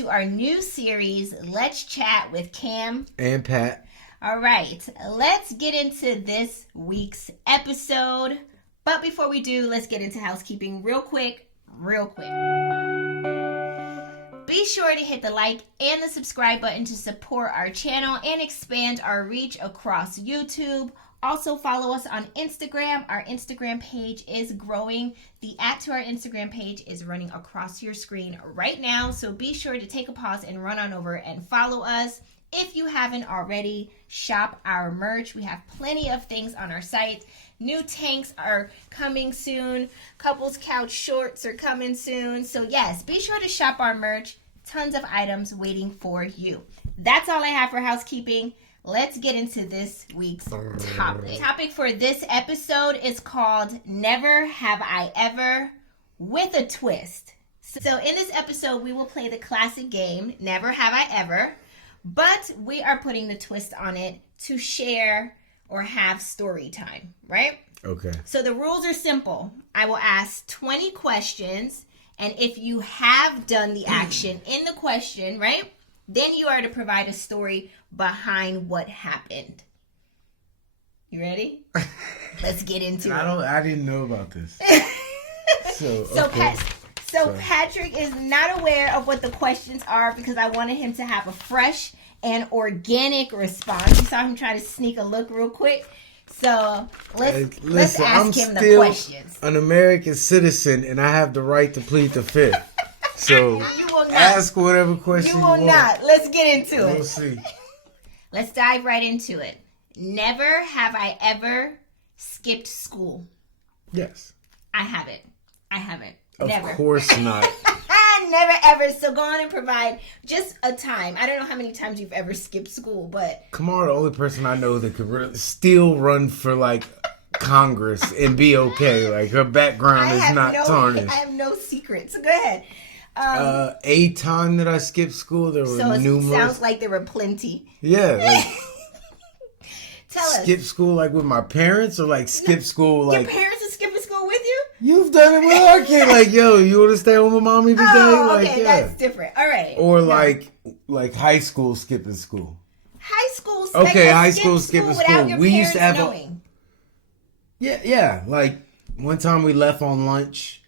to our new series, Let's Chat with Cam and Pat. All right, let's get into this week's episode. But before we do, let's get into housekeeping real quick. Be sure to hit the like and the subscribe button to support our channel and expand our reach across YouTube. Also follow us on Instagram. Our Instagram page is growing. The @ to our Instagram page is running across your screen right now. So be sure to take a pause and run on over and follow us. If you haven't already, shop our merch. We have plenty of things on our site. New tanks are coming soon. Couples couch shorts are coming soon. So yes, be sure to shop our merch. Tons of items waiting for you. That's all I have for housekeeping. Let's get into this week's topic. The topic for this episode is called Never Have I Ever with a Twist. So in this episode, we will play the classic game, Never Have I Ever, but we are putting the twist on it to share or have story time, right? Okay. So the rules are simple. I will ask 20 questions, and if you have done the action in the question, right, then you are to provide a story behind what happened. You ready? Let's get into it. I didn't know about this. So Patrick is not aware of what the questions are because I wanted him to have a fresh and organic response. You saw him try to sneak a look real quick. So let's ask him the questions. I'm an American citizen and I have the right to plead the fifth. So you will not ask whatever question you want. You will not. Let's get into it. We'll see. Let's dive right into it. Never have I ever skipped school. Yes. I haven't. Of course not. Never ever. So go on and provide just a time. I don't know how many times you've ever skipped school, but Kamara, the only person I know that could still run for like Congress and be okay. Like her background is not tarnished. I have no secrets. So go ahead. A time that I skipped school, there were numerous. So it sounds like there were plenty. Yeah. Like, Tell us. Skip school like with my parents or like skip school like... Your parents are skipping school with you? You've done it with our kid. Like, yo, you want to stay home with mommy today? Oh, like, okay, yeah. That's different. All right. Or like high school skipping school. High school skipping school. We used to have knowing. Yeah. Like one time we left on lunch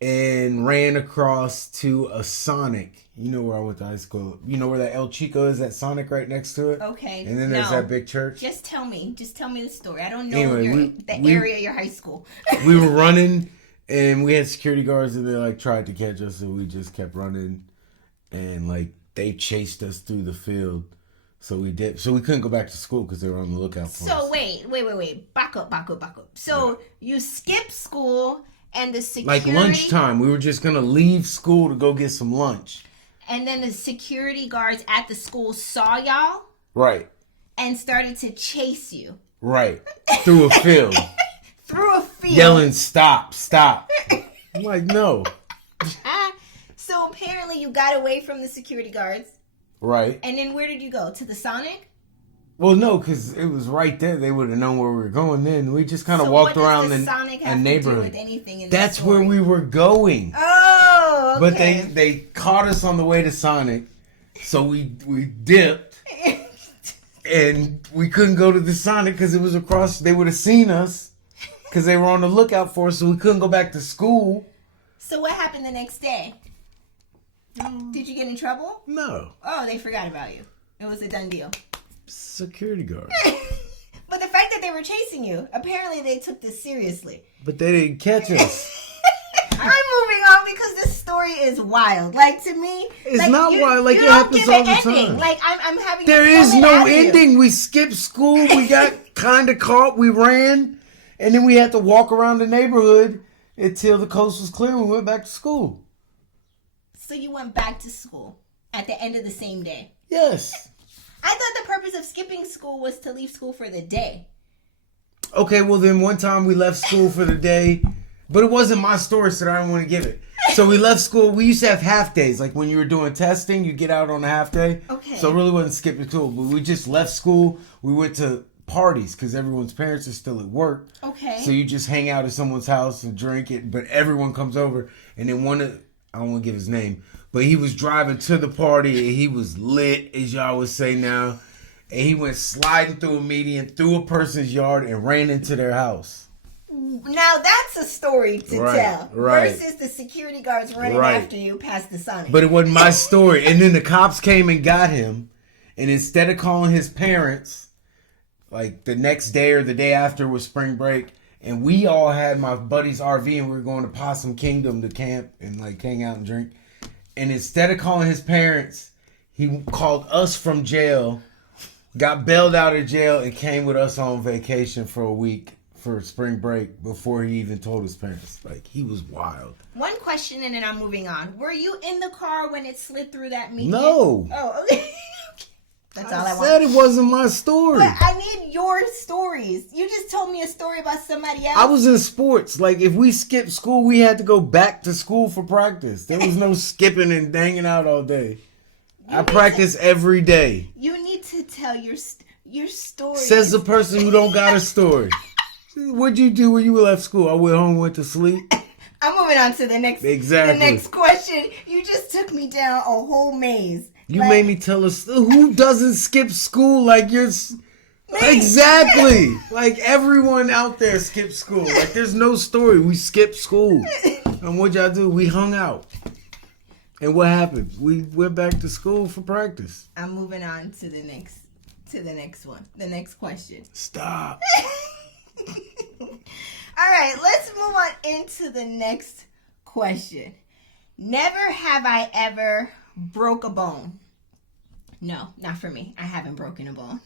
and ran across to a Sonic. You know where I went to high school. You know where that El Chico is, that Sonic right next to it? Okay. And then there's that big church. Just tell me the story. I don't know anyway, the area of your high school. We were running and we had security guards and they like tried to catch us, so we just kept running and like they chased us through the field. So we couldn't go back to school because they were on the lookout for us. So wait. Back up. So you skipped school and the security... Like lunchtime. We were just going to leave school to go get some lunch. And then the security guards at the school saw y'all? Right. And started to chase you? Right. Through a field. Yelling, stop. I'm like, no. So apparently you got away from the security guards. Right. And then where did you go? To the Sonic? Well, no, because it was right there. They would have known where we were going then. We just kind of walked around the Sonic a neighborhood. To do with anything in That's where we were going. Oh, okay. But they caught us on the way to Sonic, so we dipped, and we couldn't go to the Sonic because it was across. They would have seen us because they were on the lookout for us, so we couldn't go back to school. So what happened the next day? Did you get in trouble? No. Oh, they forgot about you. It was a done deal. Security guard. But the fact that they were chasing you, apparently they took this seriously. But they didn't catch us. I'm moving on because this story is wild. Like, to me, it's not wild. Like, it happens all the time. Like, I'm having. There is no ending. We skipped school. We got kind of caught. We ran, and then we had to walk around the neighborhood until the coast was clear. And we went back to school. So you went back to school at the end of the same day? Yes. I thought the purpose of skipping school was to leave school for the day. Okay, well then one time we left school for the day, but it wasn't my story, so I don't want to give it. So we left school. We used to have half days. Like when you were doing testing, you get out on a half day. Okay. So it really wasn't skipping school, but we just left school. We went to parties because everyone's parents are still at work. Okay. So you just hang out at someone's house and drink it, but everyone comes over, and then I don't want to give his name, But he was driving to the party and he was lit, as y'all would say now. And he went sliding through a median, through a person's yard, and ran into their house. Now that's a story to tell. Versus the security guards running after you past the Sonic. But it wasn't my story. And then the cops came and got him. And instead of calling his parents, like the next day or the day after was spring break, and we all had my buddy's RV and we were going to Possum Kingdom to camp and like hang out and drink. And instead of calling his parents, he called us from jail, got bailed out of jail, and came with us on vacation for a week for spring break before he even told his parents. Like, he was wild. One question and then I'm moving on. Were you in the car when it slid through that median? No. Oh, okay. That's all I want. I said it wasn't my story. But I need your stories. You just told me a story about somebody else. I was in sports. Like, if we skipped school, we had to go back to school for practice. There was no skipping and hanging out all day. I practice every day. You need to tell your story. Says the person who don't got a story. What'd you do when you left school? I went home, went to sleep. I'm moving on to the next question. You just took me down a whole maze. You made me tell us who doesn't skip school like you're... Exactly. Like everyone out there skips school. Like there's no story. We skipped school. And what y'all do? We hung out. And what happened? We went back to school for practice. I'm moving on to the next one. The next question. Stop. All right, let's move on into the next question. Never have I ever broke a bone. No, not for me. I haven't broken a bone.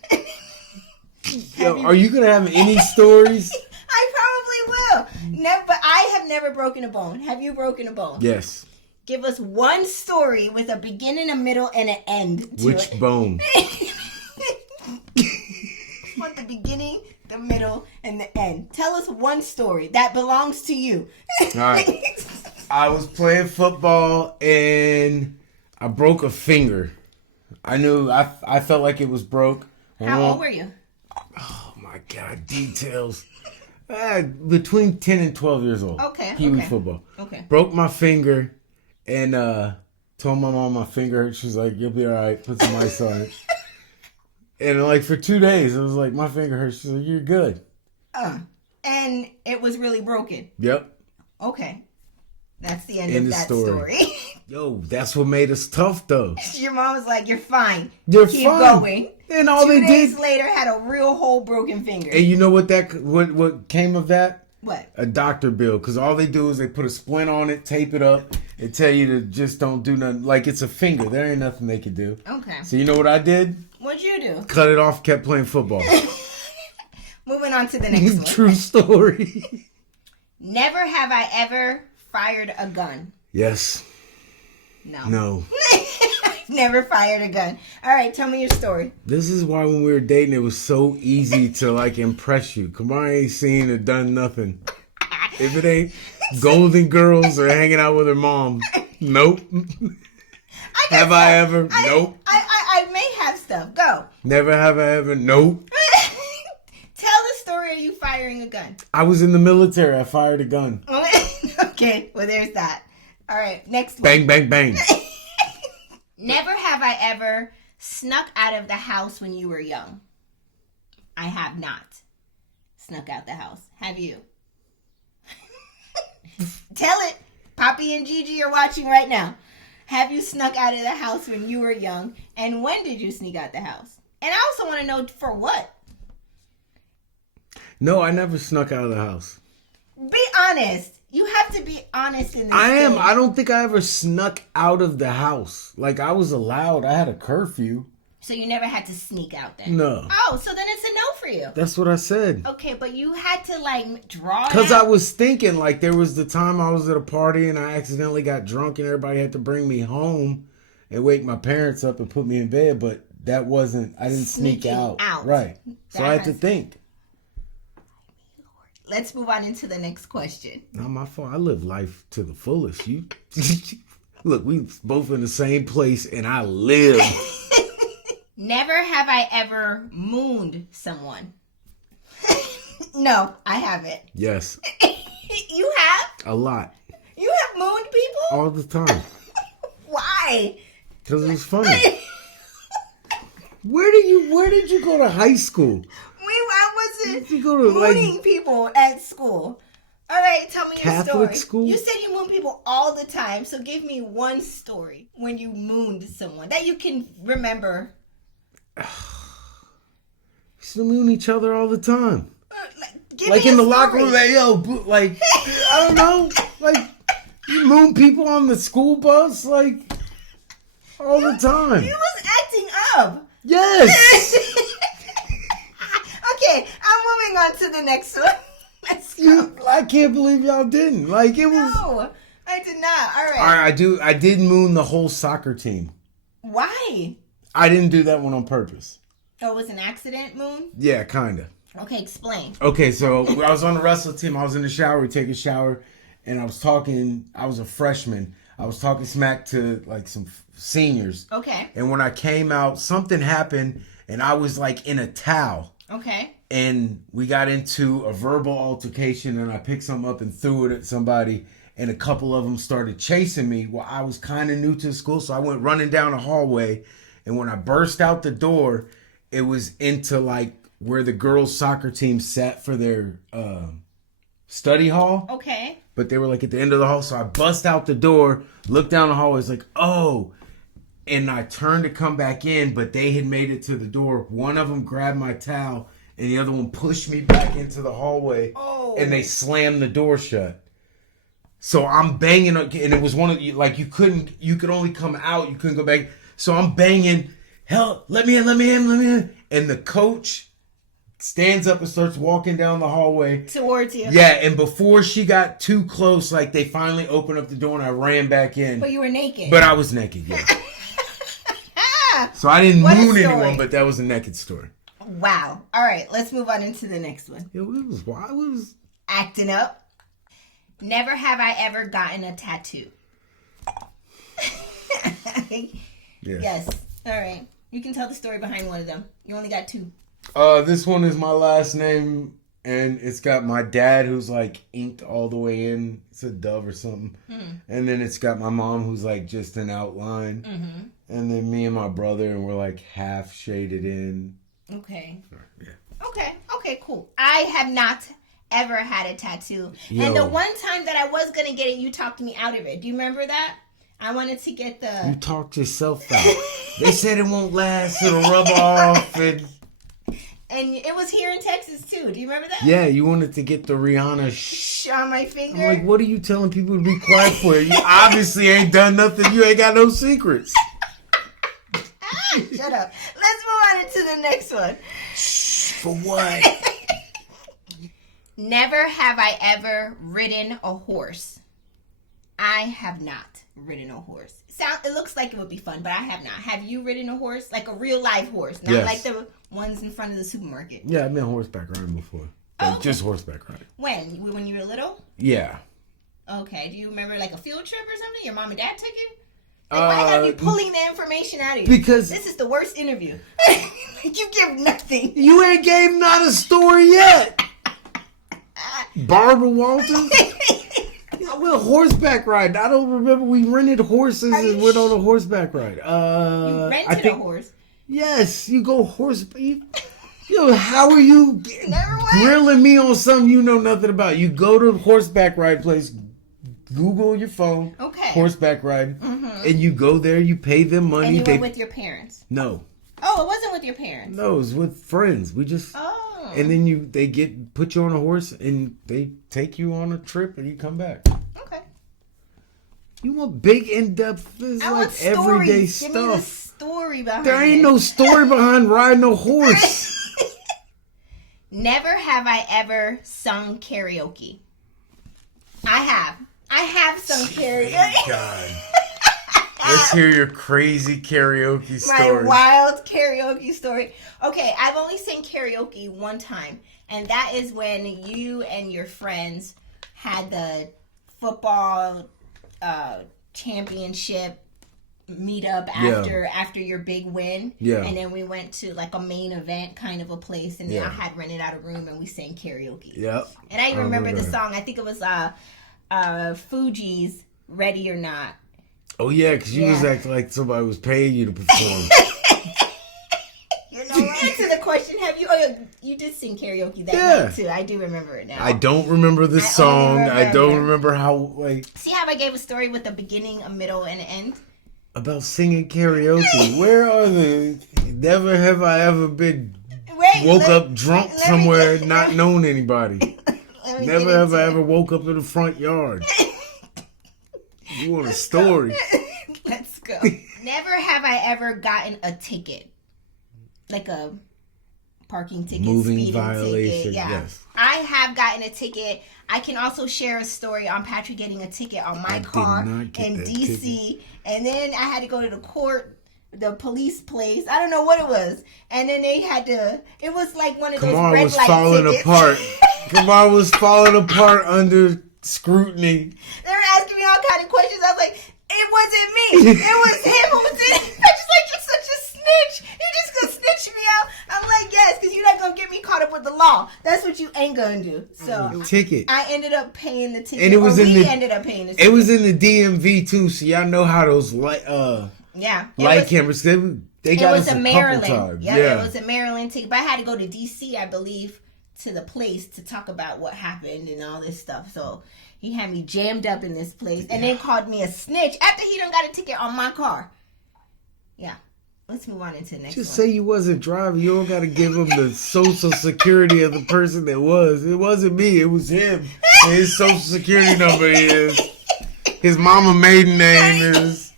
Yo, are you going to have any stories? I probably will. But I have never broken a bone. Have you broken a bone? Yes. Give us one story with a beginning, a middle, and an end to Which bone? Want the beginning, the middle, and the end. Tell us one story that belongs to you. All right. I was playing football and I broke a finger. I knew I felt like it was broke. How old were you? Oh my God, details. Between 10 and 12 years old. Okay. Pee-wee football. Okay. Broke my finger and told my mom my finger hurt. She's like, you'll be all right. Put some ice on it. And like for 2 days, it was like, my finger hurts. She's like, you're good. And it was really broken. Yep. Okay. That's the end of that story. Yo, that's what made us tough, though. Your mom was like, you're fine. Keep fine. Going. And all 2 they days did later had a real whole broken finger. And you know what came of that? What? A doctor bill. Because all they do is they put a splint on it, tape it up, and tell you to just don't do nothing. Like it's a finger. There ain't nothing they could do. Okay. So you know what I did? What'd you do? Cut it off, kept playing football. Moving on to the next one. True story. Never have I ever fired a gun. Yes. No. Never fired a gun. All right, tell me your story. This is why when we were dating, it was so easy to like impress you. Kamara ain't seen or done nothing. If it ain't Golden Girls or hanging out with her mom, nope. Have I ever? Nope. I may have stuff. Go. Never have I ever? Nope. Tell the story of you firing a gun. I was in the military. I fired a gun. Okay, well there's that. All right, next one. Bang, bang, bang. Never have I ever snuck out of the house when you were young. I have not snuck out the house. Have you? Tell it. Poppy and Gigi are watching right now. Have you snuck out of the house when you were young? And when did you sneak out the house? And I also want to know for what? No, I never snuck out of the house. Be honest. You have to be honest in this I am. game. I don't think I ever snuck out of the house. Like, I was allowed. I had a curfew. So you never had to sneak out then? No. Oh, so then it's a no for you. That's what I said. Okay, but you had to, like, draw it Because out. I was thinking, like, there was the time I was at a party and I accidentally got drunk and everybody had to bring me home and wake my parents up and put me in bed. But that wasn't, I didn't sneak out. Right. So I had to think. Let's move on into the next question. Not my fault. I live life to the fullest. You look, we both in the same place and I live. Never have I ever mooned someone. No, I haven't. Yes. You have? A lot. You have mooned people? All the time. Why? Why? Because it was funny. Where did you go to high school? I wasn't you go to, mooning people at school. All right, tell me your story. Catholic school? You said you moon people all the time, so give me one story when you mooned someone that you can remember. We used to moon each other all the time. Like in the locker room, like, like, I don't know, like, you moon people on the school bus, like, all the time. You was acting up. Yes. Okay, I'm moving on to the next one. Let's go. I can't believe y'all didn't. Like, it was. No, I did not. All right. All right, I did moon the whole soccer team. Why? I didn't do that one on purpose. Oh, it was an accident moon? Yeah, kind of. Okay, explain. Okay, so I was on the wrestling team. I was in the shower, taking a shower, and I was a freshman. I was talking smack to, like, some seniors. Okay. And when I came out, something happened, and I was, like, in a towel. Okay. And we got into a verbal altercation, and I picked something up and threw it at somebody, and a couple of them started chasing me. Well, I was kind of new to the school, so I went running down the hallway, and when I burst out the door, it was into, like, where the girls' soccer team sat for their study hall. Okay. But they were, like, at the end of the hall, so I bust out the door, looked down the hallway, it's like, oh. And I turned to come back in, but they had made it to the door. One of them grabbed my towel, and the other one pushed me back into the hallway. Oh. And they slammed the door shut. So I'm banging, and it was one of you, like, you could only come out, you couldn't go back. So I'm banging, help, let me in. And the coach stands up and starts walking down the hallway towards you. Yeah, and before she got too close, like, they finally opened up the door and I ran back in. But you were naked. But I was naked, yeah. So I didn't moon anyone, but that was a naked story. Wow. All right, let's move on into the next one. It was wild. It was acting up. Never have I ever gotten a tattoo. Yes. All right. You can tell the story behind one of them. You only got two. This one is my last name, and it's got my dad who's, like, inked all the way in. It's a dove or something. And then it's got my mom who's, like, just an outline. And then me and my brother, and we're, like, half shaded in. Okay. Yeah. Okay, cool. I have not ever had a tattoo. Yo. And the one time that I was going to get it, you talked me out of it. Do you remember that? I wanted to get the... You talked yourself out. They said it won't last. It'll rub off. And it was here in Texas, too. Do you remember that? Yeah, you wanted to get the Rihanna shh on my finger. I'm like, what are you telling people to be quiet for? You obviously ain't done nothing. You ain't got no secrets. Shut up. Let's move on into the next one. Shh, for what? Never have I ever ridden a horse. I have not ridden a horse. It looks like it would be fun, but I have not. Have you ridden a horse? Like a real live horse, not like the ones in front of the supermarket. Yeah, I've been horseback riding before. Like, just horseback riding. When you were little? Yeah. Okay. Do you remember like a field trip or something? Your mom and dad took you? Like, why gotta be pulling the information out of you? Because this is the worst interview. You give nothing. You ain't gave not a story yet. Barbara Walters. I went horseback riding. I don't remember. We rented horses and went on a horseback ride. You rented a horse? Yes, you go how are you grilling me on something you know nothing about? You go to a horseback ride place. Google your phone. Okay. Horseback riding. And you go there, you pay them money. And you went with your parents? No. Oh, it wasn't with your parents? No, it was with friends. We just... Oh. And then they put you on a horse and they take you on a trip and you come back. Okay. You want big in-depth, this is like everyday stuff. Give me the story behind There ain't no story behind riding a horse. Never have I ever sung karaoke. I have sung karaoke. Oh God. Let's hear your crazy karaoke story. My wild karaoke story. Okay, I've only sang karaoke one time, and that is when you and your friends had the football championship meetup after your big win. Yeah. And then we went to like a main event kind of a place, and then I had rented out a room and we sang karaoke. Yep. And I remember the song. I think it was Fuji's "Ready or Not." Oh yeah, because you was acting like somebody was paying you to perform. Answer the question. Have you? Oh, you did sing karaoke that night too. I do remember it now. I don't remember the song. I don't remember how. Like, see how I gave a story with a beginning, a middle, and an end about singing karaoke. Where are the? Never have I ever been woke up drunk somewhere, not known anybody. Never have I ever woke up in the front yard. You want a story? Let's go. Never have I ever gotten a ticket. Like a parking ticket, moving speeding violation. Ticket. Yeah. Yes. I have gotten a ticket. I can also share a story on Patrick getting a ticket on my car in DC. Ticket. And then I had to go to the court, the police place. I don't know what it was. And then they had to, it was like one of those Kamar red was light falling tickets. apart. Kamar was falling apart under scrutiny. They were asking me all kind of questions. I was like, it wasn't me. It was him who was in it. I just like, you're such a snitch. You just gonna snitch me out? I'm like, yes, because you're not gonna get me caught up with the law. That's what you ain't gonna do. So ticket. I ended up paying the ticket. And it was ended up paying the ticket. It was in the DMV too, so y'all know how those light cameras they got us a couple times. Yeah, it was a Maryland ticket. But I had to go to DC, I believe, to the place to talk about what happened and all this stuff. So he had me jammed up in this place and then called me a snitch after he done got a ticket on my car. Yeah. Let's move on into the next one. Just say you wasn't driving. You don't got to give him the social security of the person that was. It wasn't me. It was him. And his social security number is. His mama maiden name is.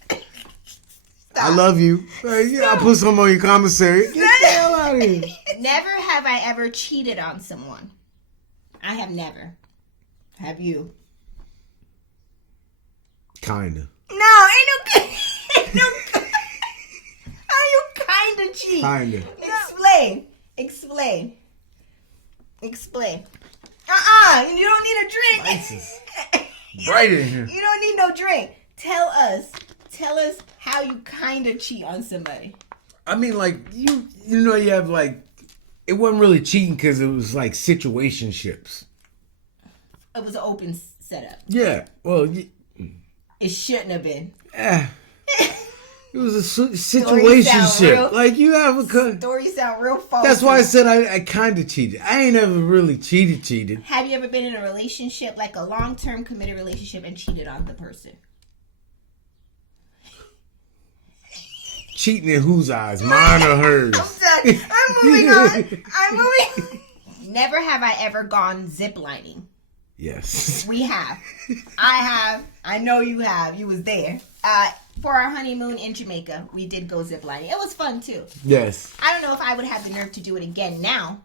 Stop. I love you. I'll put some on your commissary. Get the hell out of here. Never have I ever cheated on someone. I have never. Have you? Kinda. No, ain't no how you kinda cheat? Kinda. Explain. You don't need a drink. Lights bright in here. You don't need no drink. Tell us how you kinda cheat on somebody. I mean, like, you know, you have, like, it wasn't really cheating because it was, like, situationships. It was an open setup. Yeah, well, it shouldn't have been. Yeah. It was a situationship. Like, you have a... Stories sound real false. That's why I said I kind of cheated. I ain't ever really cheated. Have you ever been in a relationship, like a long-term committed relationship, and cheated on the person? Cheating in whose eyes? Mine or hers? I'm moving on. Never have I ever gone ziplining. Yes. We have. I have. I know you have. You was there. For our honeymoon in Jamaica, we did go ziplining. It was fun too. Yes. I don't know if I would have the nerve to do it again now.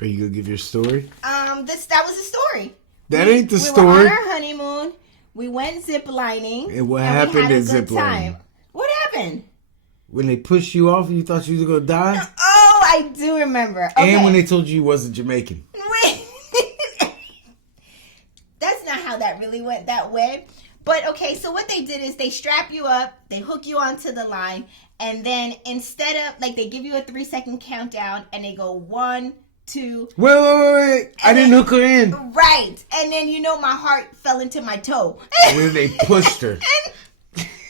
Are you gonna give your story? That was the story. That ain't the story. We were on our honeymoon. We went ziplining. And what happened at ziplining? What happened? When they pushed you off and you thought you was gonna die? Oh, I do remember. Okay. And when they told you you wasn't Jamaican. Wait. That's not how that really went that way. But okay, so what they did is they strap you up, they hook you onto the line, and then instead of, like, they give you a 3-second countdown, and they go 1, 2. Wait. I didn't hook her in. Right. And then, my heart fell into my toe. And then they pushed her. And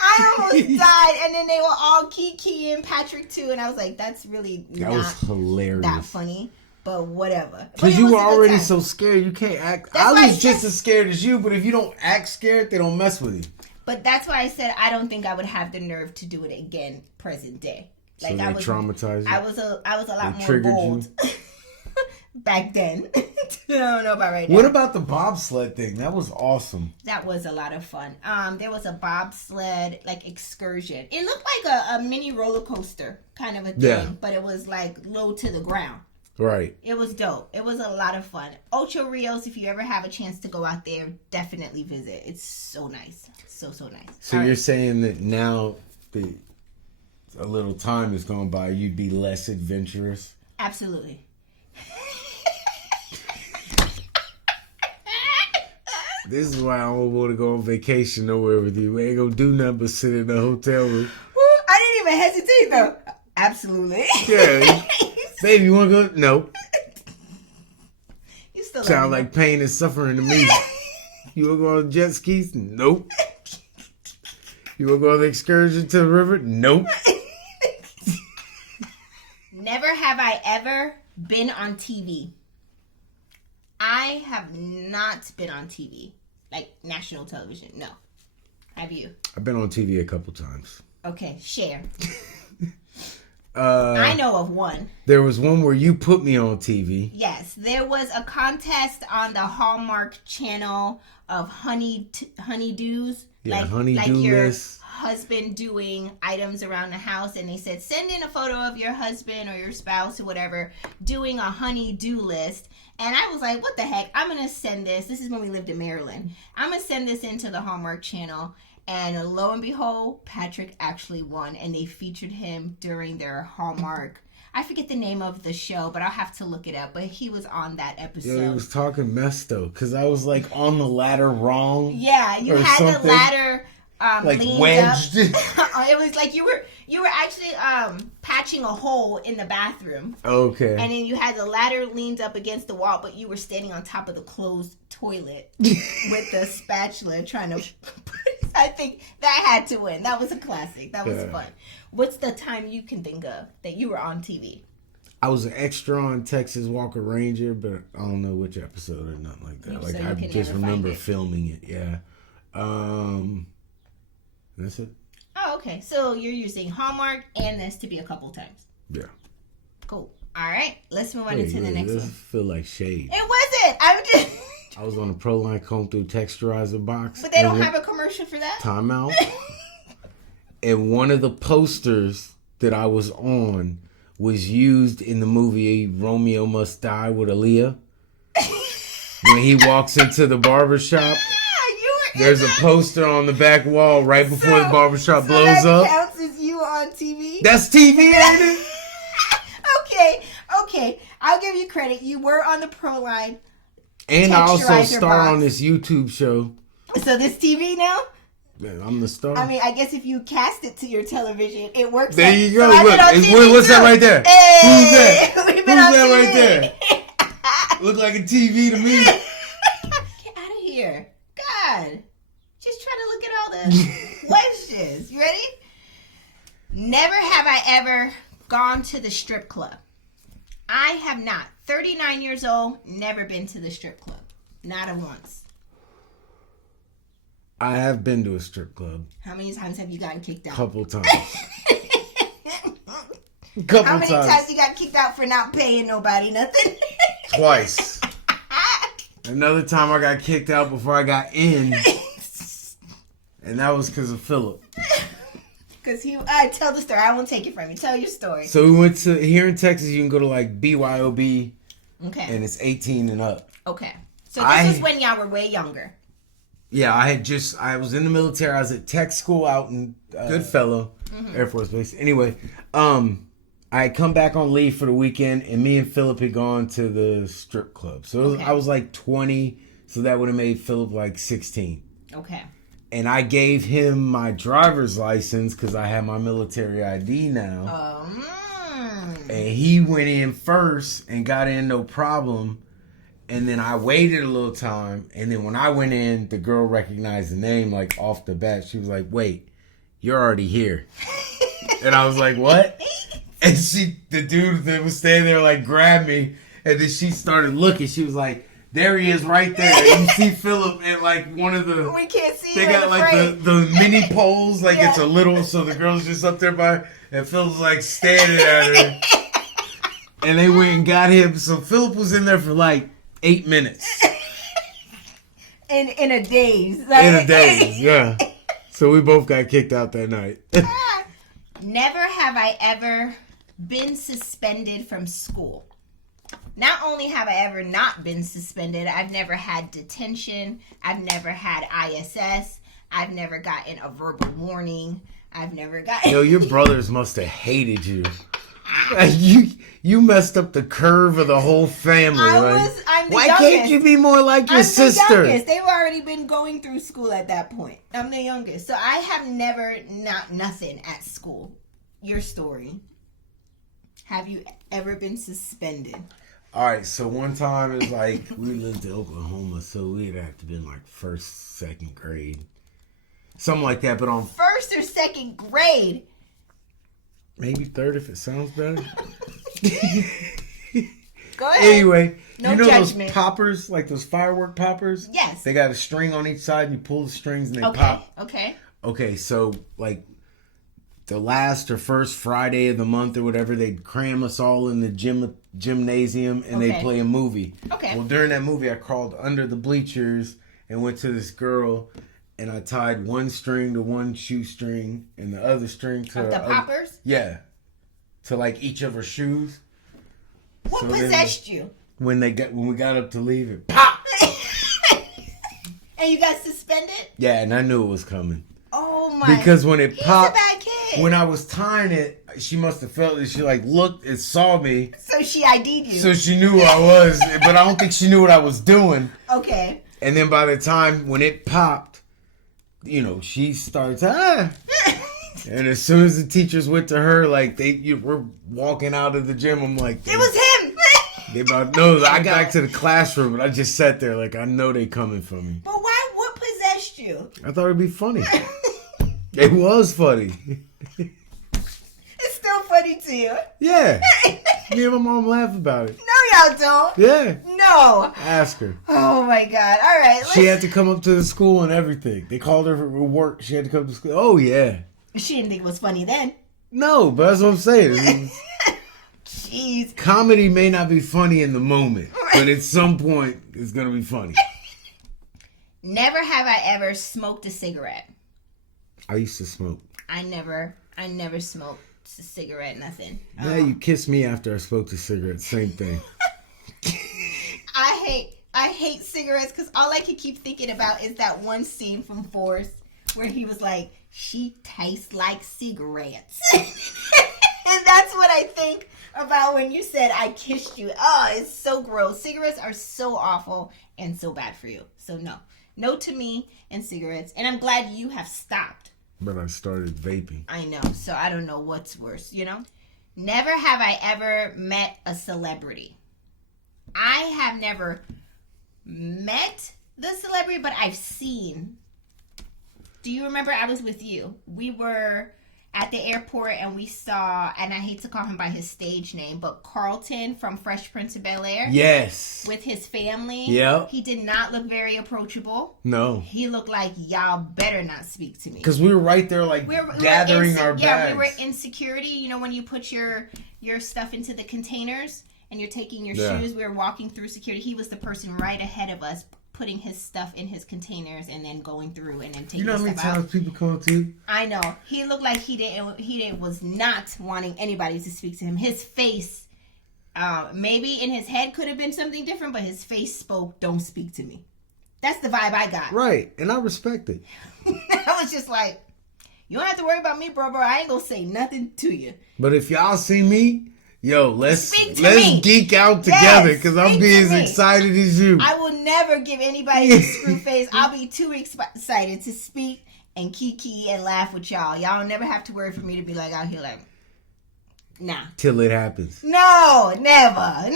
I almost died, and then they were all keying Patrick too, and I was like, that's really that was hilarious. That funny. But whatever. Because you were already so scared, you can't act. That's I was just as scared as you, but if you don't act scared, they don't mess with you. But that's why I said I don't think I would have the nerve to do it again, present day. Like, so they traumatized you? I was a lot more bold back then. I don't know about right now. What about the bobsled thing? That was awesome. That was a lot of fun. There was a bobsled like excursion. It looked like a mini roller coaster kind of a thing, but it was like low to the ground. Right. It was dope. It was a lot of fun. Ocho Rios, if you ever have a chance to go out there, definitely visit. It's so nice. So nice. So you're saying that now that a little time has gone by, you'd be less adventurous? Absolutely. This is why I don't want to go on vacation nowhere with you. We ain't gonna do nothing but sit in the hotel room. I didn't even hesitate though. Absolutely. Yeah. Baby, you want to go? No. You still sound like pain and suffering to me. You want to go on jet skis? Nope. You You want to go on the excursion to the river? Nope. Never have I ever been on TV. I have not been on TV. Like national television. No. Have you? I've been on TV a couple times. Okay, share. I know of one. There was one where you put me on TV. Yes, there was a contest on the Hallmark Channel of honeydews. Yeah, honeydew your list. Husband doing items around the house, and they said send in a photo of your husband or your spouse or whatever doing a honeydew list. And I was like, what the heck? I'm gonna send this. This is when we lived in Maryland. I'm gonna send this into the Hallmark Channel. And lo and behold, Patrick actually won, and they featured him during their Hallmark. I forget the name of the show, but I'll have to look it up. But he was on that episode. Yeah, he was talking mess though, because I was like on the ladder wrong. Yeah, you had something. The ladder like leaned wedged. Up. It was like you were actually patching a hole in the bathroom. Okay. And then you had the ladder leaned up against the wall, but you were standing on top of the closed toilet with the spatula trying to. I think that had to win. That was a classic. That was fun. What's the time you can think of that you were on TV? I was an extra on Texas Walker Ranger, but I don't know which episode or nothing like that. Like I just remember filming it. Yeah. That's it. Oh, okay. So you're using Hallmark and this to be a couple times. Yeah. Cool. All right. Let's move on into the next one. Feel like shade. It wasn't. I'm just. I was on a Proline comb through texturizer box. But they don't have a commercial for that? Timeout. And one of the posters that I was on was used in the movie Romeo Must Die with Aaliyah. When he walks into the barbershop, there's a poster on the back wall right before the barbershop blows up. That counts as you on TV? That's TV, ain't it? Okay. I'll give you credit. You were on the Proline. And I also star on this YouTube show. So this TV now? Yeah, I'm the star. I mean, I guess if you cast it to your television, it works. There you go. Look, what's that right there? Hey, who's that? Who's that right there? Look like a TV to me. Get out of here. God. Just trying to look at all the questions. You ready? Never have I ever gone to the strip club. I have not. 39 years old, never been to the strip club. Not a once. I have been to a strip club. How many times have you gotten kicked out? Couple times. How many times you got kicked out for not paying nobody nothing? Twice. Another time I got kicked out before I got in. And that was because of Philip. Because I tell the story. I won't take it from you. Tell your story. So we went to, here in Texas, you can go to like BYOB. Okay. And it's 18 and up. Okay. So this is when y'all were way younger. Yeah, I was in the military. I was at tech school out in Goodfellow, Air Force Base. Anyway, I had come back on leave for the weekend, and me and Philip had gone to the strip club. So I was like 20, so that would have made Philip like 16. Okay. And I gave him my driver's license because I have my military ID now. And he went in first and got in no problem. And then I waited a little time. And then when I went in, the girl recognized the name like off the bat. She was like, wait, you're already here. And I was like, what? And the dude that was standing there like grabbed me. And then she started looking. She was like, there he is right there. And you see Philip at like one of the... We can't see They got like the mini poles. Like it's a little... So the girl's just up there by... And Philip's like standing at her. And they went and got him. So Philip was in there for like 8 minutes. In a daze. In a daze, yeah. So we both got kicked out that night. Never have I ever been suspended from school. Not only have I ever not been suspended, I've never had detention. I've never had ISS. I've never gotten a verbal warning. I've never gotten... Yo, your brothers must have hated you. You messed up the curve of the whole family. I'm the why youngest. Can't you be more like your sister? I'm the youngest. They've already been going through school at that point. I'm the youngest. So I have never nothing at school. Your story. Have you ever been suspended? All right, so one time it was like we lived in Oklahoma, so we'd have to been like first, second grade. Something like that, but on first or second grade. Maybe third if it sounds better. Go ahead. Anyway, no you know judgment. those poppers, like those firework poppers? Yes. They got a string on each side and you pull the strings and they Okay. pop. Okay, so like the last or first Friday of the month or whatever, they'd cram us all in the gymnasium and they'd play a movie. Okay. Well, during that movie, I crawled under the bleachers and went to this girl and I tied one string to one shoestring and the other string to the poppers? Yeah. To like each of her shoes. What possessed you? When we got up to leave, it pop. And you got suspended? Yeah, and I knew it was coming. Oh my! Because when it popped, he's a bad kid. when I was tying it, she must have felt it. She like looked and saw me. So she ID'd you. So she knew who I was, but I don't think she knew what I was doing. Okay. And then by the time when it popped, you know, she starts And as soon as the teachers went to her, like we're walking out of the gym, I'm like, it was him. They about no. I got back to the classroom and I just sat there like I know they coming for me. But why? What possessed you? I thought it'd be funny. It was funny. It's still funny to you. Yeah. Me and my mom laugh about it. No, y'all don't. Yeah. No. Ask her. Oh my God. All right. She had to come up to the school and everything. They called her for work. She had to come to school. Oh yeah. She didn't think it was funny then. No, but that's what I'm saying. Jeez. Comedy may not be funny in the moment, but at some point it's gonna be funny. Never have I ever smoked a cigarette. I used to smoke. I never smoked a cigarette, nothing. Yeah, you kissed me after I smoked a cigarette. Same thing. I hate cigarettes because all I can keep thinking about is that one scene from Forrest where he was like, she tastes like cigarettes. And that's what I think about when you said I kissed you. Oh, it's so gross. Cigarettes are so awful and so bad for you. So no to me and cigarettes. And I'm glad you have stopped. But I started vaping. I know. So I don't know what's worse, you know? Never have I ever met a celebrity. I have never met the celebrity, but I've seen. Do you remember I was with you? We were at the airport and we saw, and I hate to call him by his stage name, but Carlton from Fresh Prince of Bel-Air. Yes. With his family. Yeah. He did not look very approachable. No. He looked like, y'all better not speak to me. Because we were right there like gathering our bags. Yeah, we were in security. You know when you put your stuff into the containers and you're taking your shoes? We were walking through security. He was the person right ahead of us putting his stuff in his containers and then going through and then taking. You know how many times people come up to you? I know. He looked like he was not wanting anybody to speak to him. His face, maybe in his head could have been something different, but his face spoke, "Don't speak to me." That's the vibe I got. Right, and I respect it. I was just like, you don't have to worry about me, bro. I ain't gonna say nothing to you. But if y'all see me, yo, let's geek out together because I'll be as excited as you. I will never give anybody a screw face. I'll be too excited to speak and kiki and laugh with y'all. Y'all never have to worry for me to be like out here like, nah. Till it happens. No, never.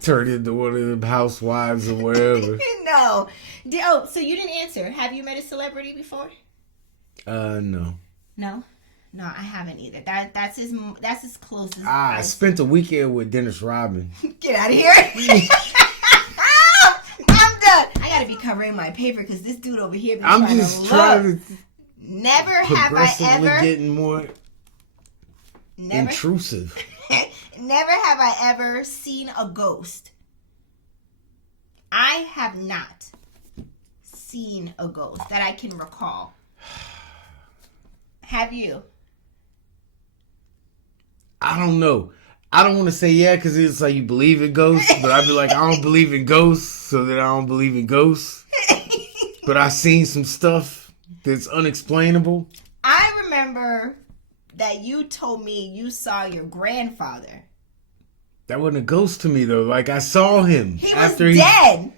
Turn into one of them housewives or whatever. No. Oh, so you didn't answer. Have you met a celebrity before? No. No? No, I haven't either. That's as close as I spent a weekend with Dennis Rodman. Get out of here. I'm done. I gotta be covering my paper because this dude over here. I'm just trying to. Never have I ever getting more intrusive. Never have I ever seen a ghost. I have not seen a ghost that I can recall. Have you? I don't know. I don't want to say yeah because it's like you believe in ghosts, but I'd be like, I don't believe in ghosts, so that I don't believe in ghosts. But I've seen some stuff that's unexplainable. I remember that you told me you saw your grandfather. That wasn't a ghost to me, though. Like, I saw him. He was dead.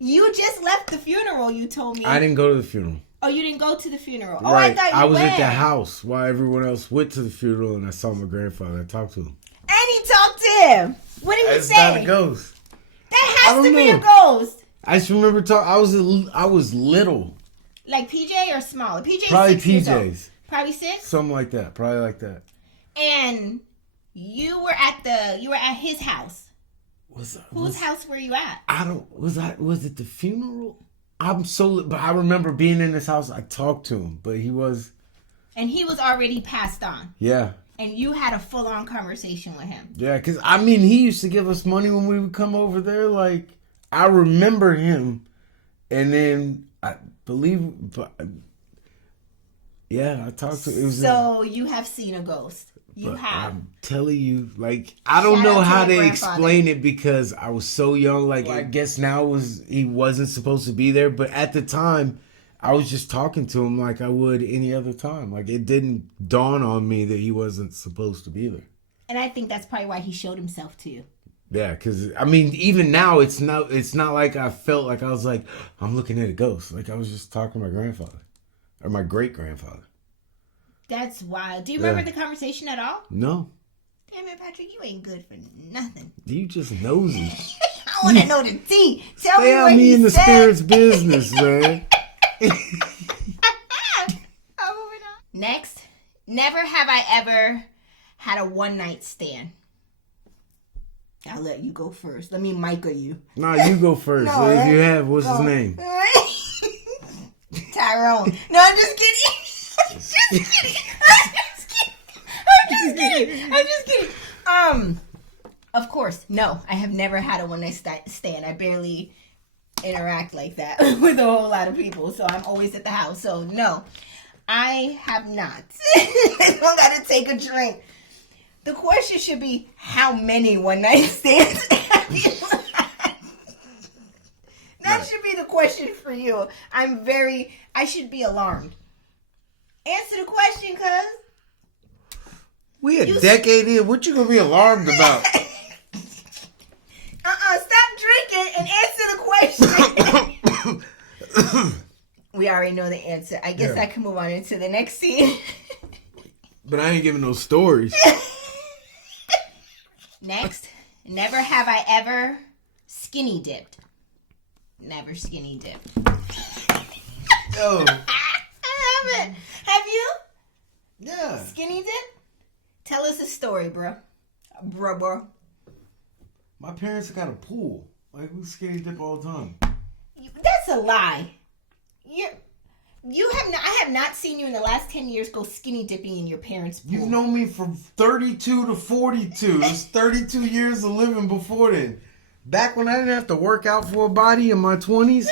You just left the funeral, you told me. I didn't go to the funeral. Oh, you didn't go to the funeral. Right. Oh, I was at the house while everyone else went to the funeral, and I saw my grandfather. I talked to him. And he talked to him. What did he say? It's not a ghost. That has to be a ghost. I just remember I was little. Like PJ or smaller? PJ Probably 6 years old. PJs. Probably 6? Something like that. Probably like that. And you were at his house. Whose house were you at? Was it the funeral? But I remember being in his house. I talked to him, but he was. And he was already passed on. Yeah. And you had a full-on conversation with him. Yeah, because, he used to give us money when we would come over there. Like, I remember him. And then, I believe, I talked to him. So, you have seen a ghost. You have. I'm telling you, like, I don't know how to explain it because I was so young. Like, I guess now he wasn't supposed to be there. But at the time, I was just talking to him like I would any other time. Like, it didn't dawn on me that he wasn't supposed to be there. And I think that's probably why he showed himself to you. Yeah, because, even now, it's not like I felt like I was like, I'm looking at a ghost. Like, I was just talking to my grandfather. Or my great-grandfather. That's wild. Do you remember the conversation at all? No. Damn it, Patrick, you ain't good for nothing. You just nosy. I want to know the tea. Tell me what me in the said. spirits business, man. Next, never have I ever had a one-night stand. I'll let you go first. Let me Micah you. Nah, you go first. No, if you have, what's his name? Tyrone. No, I'm just kidding. I'm just kidding. Of course, no. I have never had a one-night stand. I barely interact like that with a whole lot of people, so I'm always at the house. So no, I have not. I don't gotta take a drink. The question should be, how many one-night stands have you had? That should be the question for you. I should be alarmed. Answer the question, cuz. We a decade in. What you gonna be alarmed about? Stop drinking and answer the question. We already know the answer. I guess I can move on into the next scene. But I ain't giving no stories. Next, never have I ever skinny dipped. Never skinny dipped. Oh. I haven't. Have you? Yeah. Skinny dip? Tell us a story, bro. Bro. My parents got a pool. Like, we skinny dip all the time. That's a lie. I have not seen you in the last 10 years go skinny dipping in your parents' pool. You've known me from 32 to 42. It's 32 years of living before then. Back when I didn't have to work out for a body in my 20s,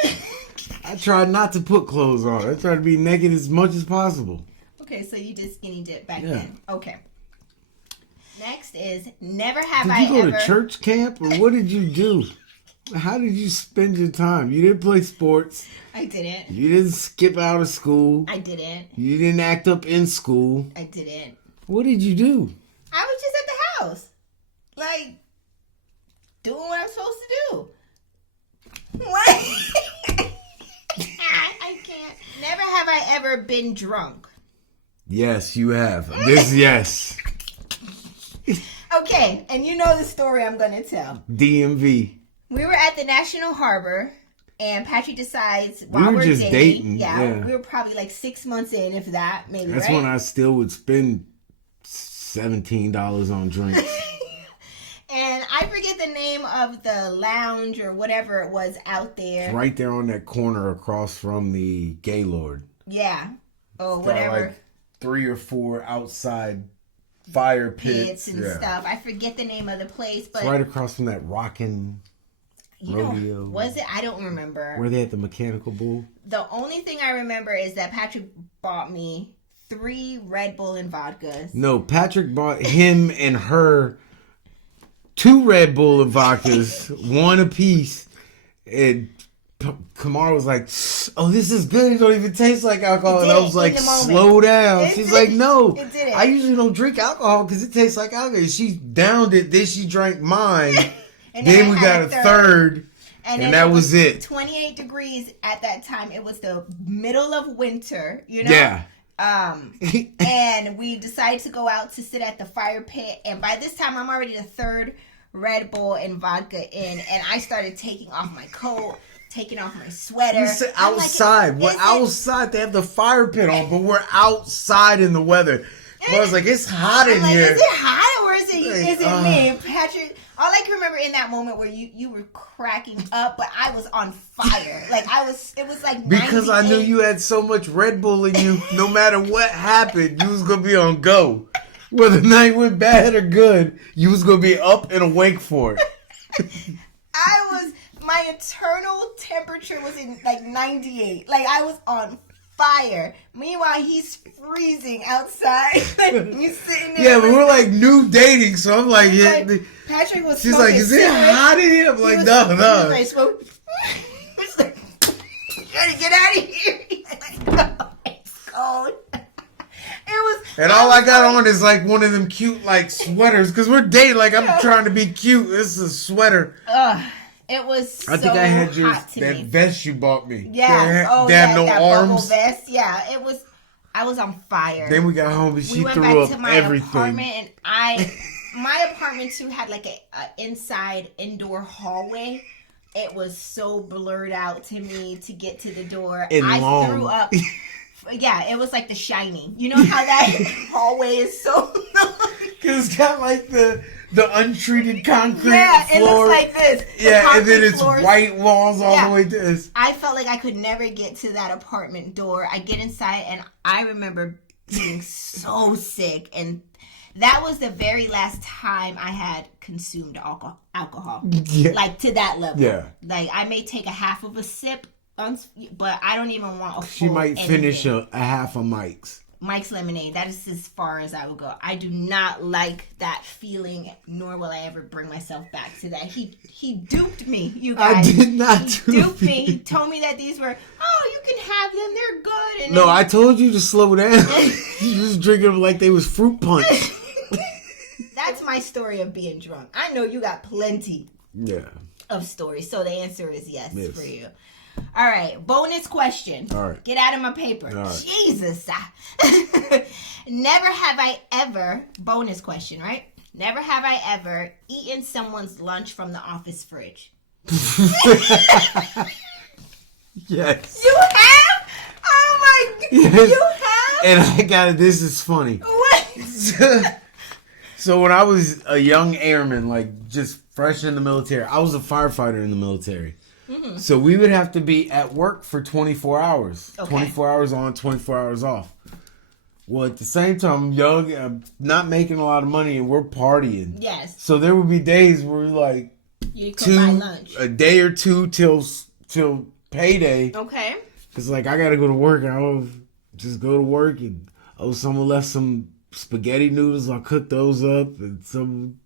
I tried not to put clothes on. I tried to be naked as much as possible. Okay, so you did skinny dip back then. Okay. Next is, never have I ever... Did you go to church camp, or what did you do? How did you spend your time? You didn't play sports. I didn't. You didn't skip out of school. I didn't. You didn't act up in school. I didn't. What did you do? I was just at the house. Like, doing what I'm supposed to do. What? I can't. Never have I ever been drunk. Yes, you have. Yes. Okay, and you know the story I'm going to tell. DMV. We were at the National Harbor, and Patrick decides while we were we're just dating. Yeah, we were probably like 6 months in, if that, maybe. That's right? when I still would spend $17 on drinks. And I forget the name of the lounge or whatever it was out there. It's right there on that corner across from the Gaylord. Yeah. Oh, it's whatever. Like 3 or 4 outside fire pits and stuff. I forget the name of the place, but it's right across from that rockin' rodeo. Was it? I don't remember. Where they had the mechanical bull? The only thing I remember is that Patrick bought me 3 Red Bull and vodkas. No, Patrick bought him and her 2 Red Bull and vodkas, 1 apiece. And Kamara was like, "Oh, this is good. It don't even taste like alcohol." And I was like, "Slow down." She's like, "No, I usually don't drink alcohol because it tastes like alcohol." She downed it. Then she drank mine. And then we got a third. And that was it. 28 degrees at that time. It was the middle of winter, you know? Yeah. And we decided to go out to sit at the fire pit. And by this time, I'm already the 3rd Red Bull and vodka in. And I started taking off my coat, taking off my sweater. You said outside. We're outside. They have the fire pit on, but we're outside in the weather. But I was like, it's hot in here. Is it hot or is it me? Patrick, all I can remember in that moment where you were cracking up, but I was on fire. It was like because I knew you had so much Red Bull in you, no matter what happened, you was going to be on go. Whether the night went bad or good, you was going to be up and awake for it. My internal temperature was in like 98. Like I was on fire. Meanwhile, he's freezing outside. You sitting there. Yeah, but we're like new dating, so I'm like, yeah. Patrick was. She's like, is it hot in here? I'm like, no. He's like, gotta get out of here. He's like, no, it's cold. And all I got on is like one of them cute like sweaters because we're dating. Like I'm trying to be cute. This is a sweater. It was I think I had that vest you bought me. Yeah. That no arms. Vest. Yeah. It was. I was on fire. Then we got home and she threw up everything. Apartment and my apartment too had like a inside indoor hallway. It was so blurred out to me to get to the door. I threw up. Yeah, it was like The Shining. You know how that hallway is so. Because it's got like the untreated concrete floor. Yeah, it looks like this. And then it's white walls all the way to this. I felt like I could never get to that apartment door. I get inside and I remember being so sick. And that was the very last time I had consumed alcohol. Yeah. Like to that level. Yeah. Like I may take a half of a sip, but I don't even want a full She might finish a half of Mike's lemonade. That is as far as I would go. I do not like that feeling, nor will I ever bring myself back to that. He duped me, you guys. I did not dupe me. He told me that these were, you can have them. They're good. And no, I told you to slow down. You was drinking them like they was fruit punch. That's my story of being drunk. I know you got plenty of stories. So the answer is yes for you. All right, bonus question. All right. Get out of my paper. Right. Jesus. Never have I ever, bonus question, right? Never have I ever eaten someone's lunch from the office fridge. Yes. You have? Oh my God. Yes. You have? And this is funny. What? So when I was a young airman, like just fresh in the military, I was a firefighter in the military. Mm-hmm. So we would have to be at work for 24 hours. Okay. 24 hours on, 24 hours off. Well, at the same time, I'm young, I'm not making a lot of money, and we're partying. Yes. So there would be days where like a day or two till payday. Okay. It's like I got to go to work, and I'll just go to work, and someone left some spaghetti noodles. I'll cook those up, and some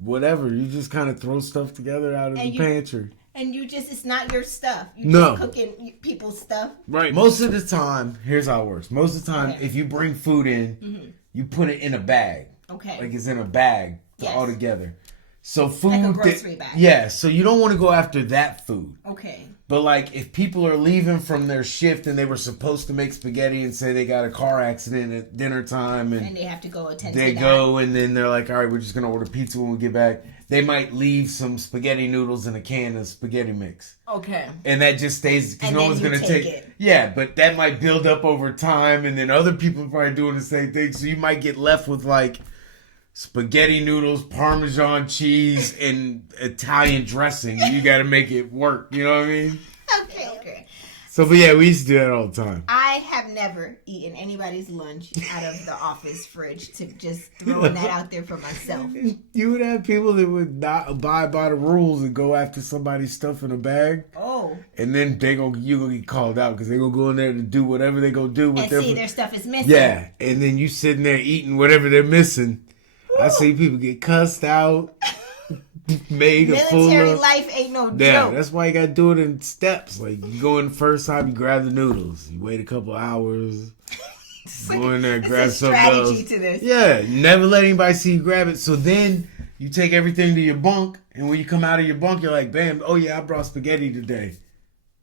whatever. You just kind of throw stuff together out of the pantry. And it's not your stuff. You're just cooking people's stuff. Right. Most of the time, here's how it works. Most of the time, if you bring food in, you put it in a bag. Okay. Like it's in a bag all together. So food. Like a grocery bag. Yeah. So you don't want to go after that food. Okay. But like if people are leaving from their shift and they were supposed to make spaghetti and say they got a car accident at dinner time and they have to go attend to that. They go and then they're like, all right, we're just going to order pizza when we get back. They might leave some spaghetti noodles in a can of spaghetti mix. Okay. And that just stays because no one's going to take it. Yeah, but that might build up over time and then other people are probably doing the same thing. So you might get left with like spaghetti noodles, Parmesan cheese, and Italian dressing. You got to make it work. You know what I mean? Okay. So, but yeah, we used to do that all the time. I have never eaten anybody's lunch out of the office fridge, to just throwing that out there for myself. You would have people that would not abide by the rules and go after somebody's stuff in a bag. Oh. And then you gonna get called out because they gonna go in there to do whatever they gonna do with their stuff is missing. Yeah, and then you sitting there eating whatever they're missing. Ooh. I see people get cussed out. Military life ain't no joke. Yeah, that's why you gotta do it in steps. Like you go in the first time, you grab the noodles. You wait a couple hours. Go in there, grab something else. To this. Yeah, never let anybody see you grab it. So then you take everything to your bunk, and when you come out of your bunk, you're like, "Bam! Oh yeah, I brought spaghetti today."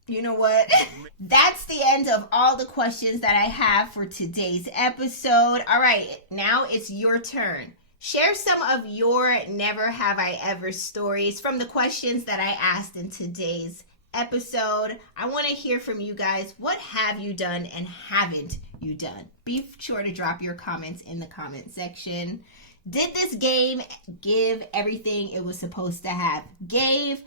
You know what? That's the end of all the questions that I have for today's episode. All right, now it's your turn. Share some of your never have I ever stories from the questions that I asked in today's episode. I want to hear from you guys. What have you done and haven't you done? Be sure to drop your comments in the comment section. Did this game give everything it was supposed to have?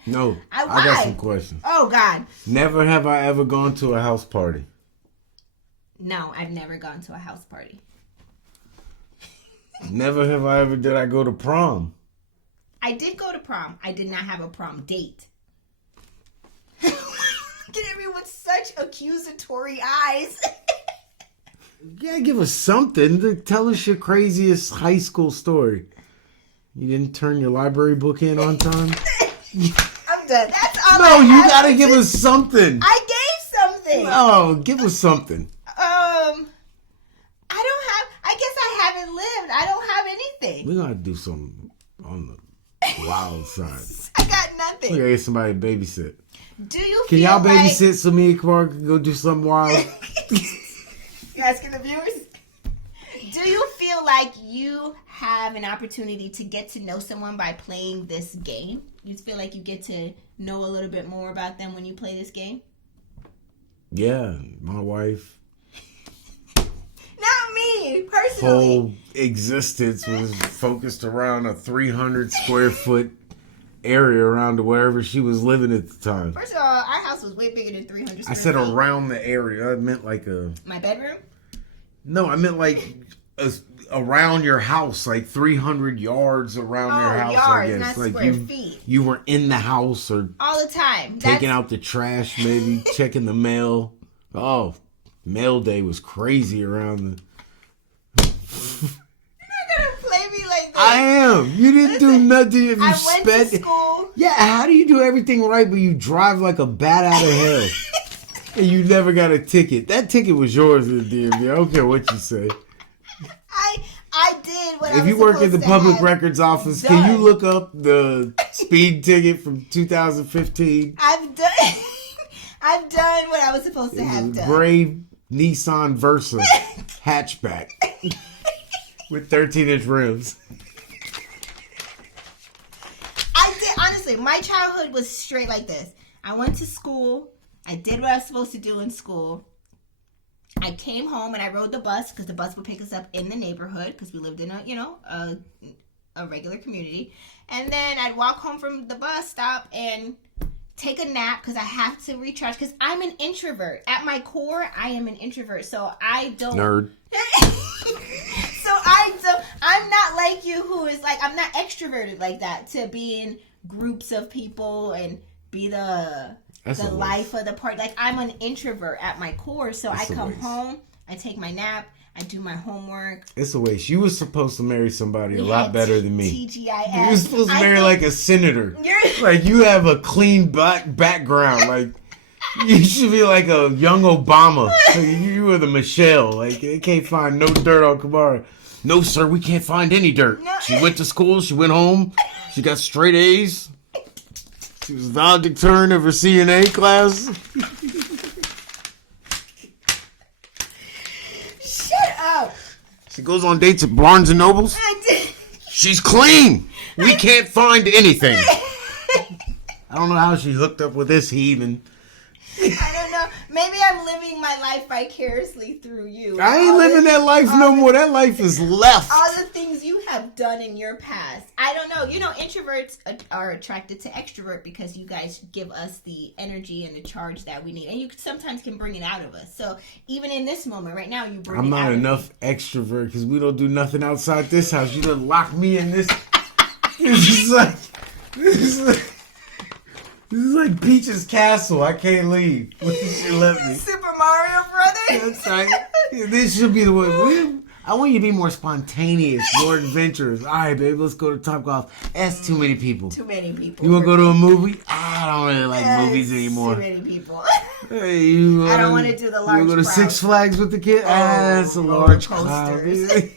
No. I got some questions. Oh, God. Never have I ever gone to a house party. No, I've never gone to a house party. Never have I ever did I go to prom. I did go to prom. I did not have a prom date. Look at everyone such accusatory eyes. Yeah, give us something. Tell us your craziest high school story. You didn't turn your library book in on time? I'm done. That's all No, you gotta give us something. I gave something. No, give us something. I guess I haven't lived. I don't have anything. We're gonna do something on the wild side. I got nothing. We're gonna get somebody to babysit. Can y'all babysit so me and Kamar can go do something wild? You asking the viewers? Do you feel like you have an opportunity to get to know someone by playing this game? You feel like you get to know a little bit more about them when you play this game? Yeah, my wife. Not me, personally. Whole existence was focused around a 300 square foot area around wherever she was living at the time. First of all, our house was way bigger than 300 square I said feet. around the area. I meant like My bedroom? No, I meant like around your house, like 300 yards around your house. Yards, I guess not like square feet. You were in the house or all the time. Taking out the trash, maybe checking the mail. Oh, mail day was crazy around the. You're not gonna play me like that. I am. You didn't do nothing. If you I went to school. Yeah, how do you do everything right, but you drive like a bat out of hell? And you never got a ticket. That ticket was yours in the DMV. I don't care what you say. I did what I was If you work at the public have records office, done. can you look up the speed ticket from 2015? I've done what I was supposed to have done. Gray Nissan Versa hatchback with 13-inch rims. I did, honestly, my childhood was straight like this. I went to school. I did what I was supposed to do in school. I came home and I rode the bus because the bus would pick us up in the neighborhood because we lived in a regular community. And then I'd walk home from the bus stop and take a nap because I have to recharge because I'm an introvert. At my core, I am an introvert. So I don't... Nerd. I'm not like you who is like, I'm not extroverted like that to be in groups of people and be the life of the party. Like, I'm an introvert at my core, so I come home, I take my nap, I do my homework. It's a waste. You were supposed to marry somebody a lot better than me. TGIF. You were supposed to marry like a senator. Like, you have a clean background. Like, you should be like a young Obama. Like, you were the Michelle. Like, they can't find no dirt on Kamara. No, sir, we can't find any dirt. No. She went to school, she went home, she got straight A's. She was valedictorian of her CNA class. Shut up. She goes on dates at Barnes & Nobles. She's clean. We can't find anything. I don't know how she hooked up with this heathen. I don't know. Maybe I'm living my life vicariously through you. I ain't living that life no more. That life is left. All the things you have done in your past. I don't know. You know, introverts are attracted to extrovert because you guys give us the energy and the charge that we need. And you sometimes can bring it out of us. So even in this moment right now, you bring it out. I'm not enough extrovert because we don't do nothing outside this house. You done lock me in this. This is like Peach's castle. I can't leave. She left me. Super Mario Brothers. That's right. This should be the way. I want you to be more spontaneous, more adventurous. All right, babe, let's go to Topgolf. That's too many people. Too many people. You want to go to a movie? I don't really like movies anymore. Too many people. Hey, I don't want to do the large crowd. You want to go to Six Flags with the kid? That's a large crowd. That's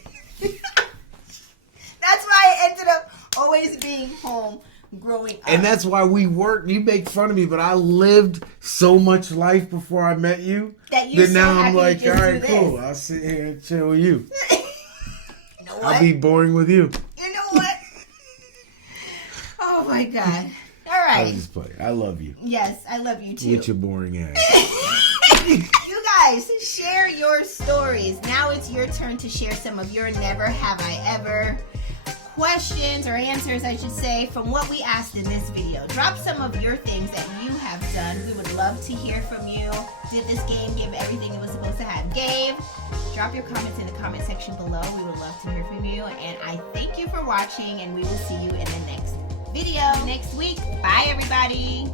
why I ended up always being home growing up. And that's why we worked. You make fun of me, but I lived so much life before I met you that now I'm like, all right, cool. I'll sit here and chill with you. You know what? I'll be boring with you. You know Oh my God. All right. I just play. I love you. Yes, I love you too. With your boring ass. You guys, share your stories. Now it's your turn to share some of your never have I ever questions or answers, I should say, from what we asked in this video. Drop some of your things that you have done. We would love to hear from you. Did this game give everything it was supposed to have? Gave? Drop your comments in the comment section below. We would love to hear from you. And I thank you for watching, and we will see you in the next video next week. Bye, everybody.